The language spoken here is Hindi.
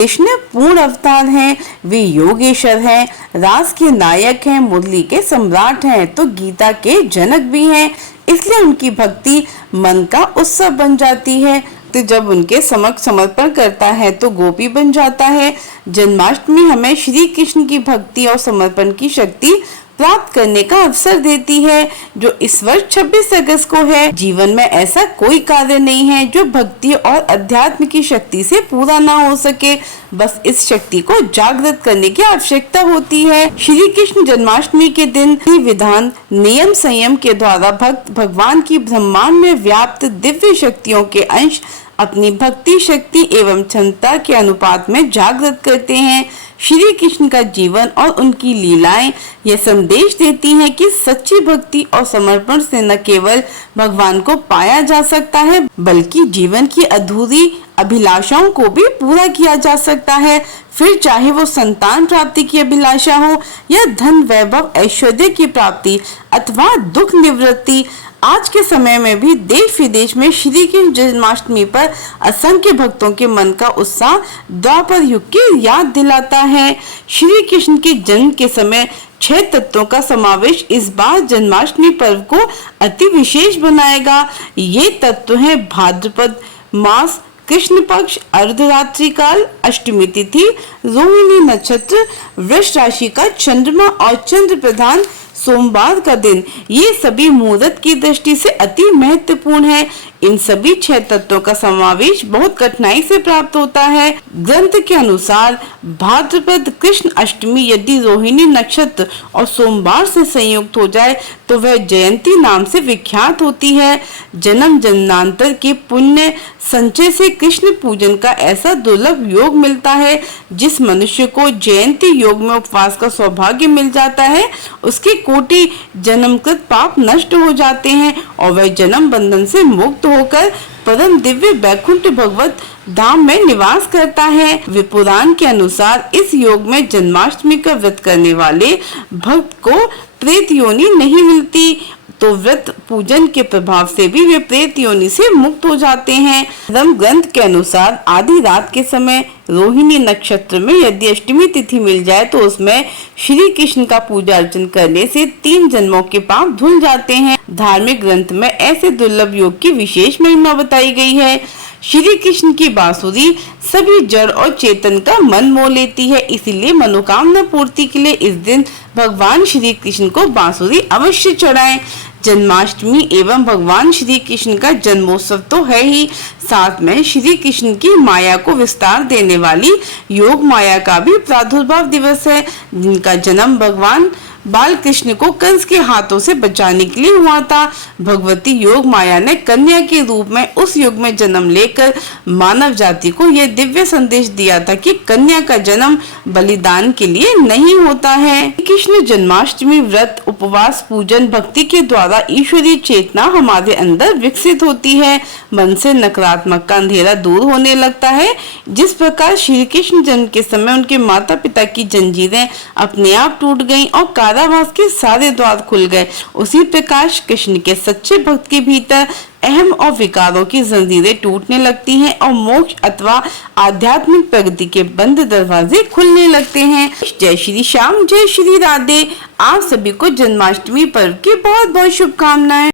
कृष्ण पूर्ण अवतार हैं, वे योगेश्वर हैं, रास के नायक हैं, मुरली के सम्राट हैं, तो गीता के जनक भी हैं। इसलिए उनकी भक्ति मन का उत्सव बन जाती है। तो जब उनके समक्ष समर्पण करता है तो गोपी बन जाता है। जन्माष्टमी हमें श्री कृष्ण की भक्ति और समर्पण की शक्ति प्राप्त करने का अवसर देती है, जो इस वर्ष 26 अगस्त को है। जीवन में ऐसा कोई कार्य नहीं है जो भक्ति और अध्यात्म की शक्ति से पूरा ना हो सके। बस इस शक्ति को जागृत करने की आवश्यकता होती है। श्री कृष्ण जन्माष्टमी के दिन विधान, नियम, संयम के द्वारा भक्त भगवान की ब्रह्मांड में व्याप्त दिव्य शक्तियों के अंश अपनी भक्ति शक्ति एवं क्षमता के अनुपात में जागृत करते हैं। श्री कृष्ण का जीवन और उनकी लीलाएं यह संदेश देती हैं कि सच्ची भक्ति और समर्पण से न केवल भगवान को पाया जा सकता है, बल्कि जीवन की अधूरी अभिलाषाओं को भी पूरा किया जा सकता है। फिर चाहे वो संतान प्राप्ति की अभिलाषा हो या धन वैभव ऐश्वर्य की प्राप्ति अथवा दुख निवृत्ति। आज के समय में भी देश विदेश में श्री कृष्ण जन्माष्टमी पर असंख्य भक्तों के मन का उत्साह द्वापर युग की याद दिलाता है। श्री कृष्ण के जन्म के समय 6 तत्वों का समावेश इस बार जन्माष्टमी पर्व को अति विशेष बनाएगा। ये तत्व हैं भाद्रपद मास, कृष्ण पक्ष, अर्धरात्रि काल, अष्टमी तिथि, रोहिणी नक्षत्र, वृष राशि का चंद्रमा और चंद्र प्रधान सोमवार का दिन। ये सभी मुहूर्त की दृष्टि से अति महत्वपूर्ण है। इन सभी 6 तत्वों का समावेश बहुत कठिनाई से प्राप्त होता है। ग्रंथ के अनुसार भाद्रपद कृष्ण अष्टमी यदि रोहिणी नक्षत्र और सोमवार से संयुक्त हो जाए तो वह जयंती नाम से विख्यात होती है। जन्म जन्मांतर के पुण्य संचय से कृष्ण पूजन का ऐसा दुर्लभ योग मिलता है। जिस मनुष्य को जयंती योग में उपवास का सौभाग्य मिल जाता है, उसके कोटि जन्मकृत पाप नष्ट हो जाते हैं और वह जन्म बंधन से मुक्त होकर परम दिव्य वैकुंठ भगवत धाम में निवास करता है। विपुराण के अनुसार इस योग में जन्माष्टमी का व्रत करने वाले भक्त को प्रेत योनि नहीं मिलती, तो व्रत पूजन के प्रभाव से भी वे प्रेत योनि से मुक्त हो जाते हैं। धर्म ग्रंथ के अनुसार आधी रात के समय रोहिणी नक्षत्र में यदि अष्टमी तिथि मिल जाए तो उसमें श्री कृष्ण का पूजा अर्चन करने से 3 जन्मों के पाप धुल जाते हैं। धार्मिक ग्रंथ में ऐसे दुर्लभ योग की विशेष महिमा बताई गई है। श्री कृष्ण की बांसुरी सभी जड़ और चेतन का मन मोह लेती है, इसीलिए मनोकामना पूर्ति के लिए इस दिन भगवान श्री कृष्ण को बांसुरी अवश्य चढ़ाएं। जन्माष्टमी एवं भगवान श्री कृष्ण का जन्मोत्सव तो है ही, साथ में श्री कृष्ण की माया को विस्तार देने वाली योग माया का भी प्रादुर्भाव दिवस है, जिनका जन्म भगवान बाल कृष्ण को कंस के हाथों से बचाने के लिए हुआ था। भगवती योग माया ने कन्या के रूप में उस युग में जन्म लेकर मानव जाति को यह दिव्य संदेश दिया था कि कन्या का जन्म बलिदान के लिए नहीं होता है। कृष्ण जन्माष्टमी व्रत, उपवास, पूजन, भक्ति के द्वारा ईश्वरीय चेतना हमारे अंदर विकसित होती है। मन से नकारात्मक का अंधेरा दूर होने लगता है। जिस प्रकार श्री कृष्ण जन्म के समय उनके माता पिता की जंजीरें अपने आप टूट गईं और कारावास के सारे द्वार खुल गए, उसी प्रकार कृष्ण के सच्चे भक्त के भीतर अहम और विकारों की जंजीरें टूटने लगती हैं और मोक्ष अथवा आध्यात्मिक प्रगति के बंद दरवाजे खुलने लगते हैं। जय श्री श्याम, जय श्री राधे। आप सभी को जन्माष्टमी पर्व की बहुत बहुत शुभकामनाएं।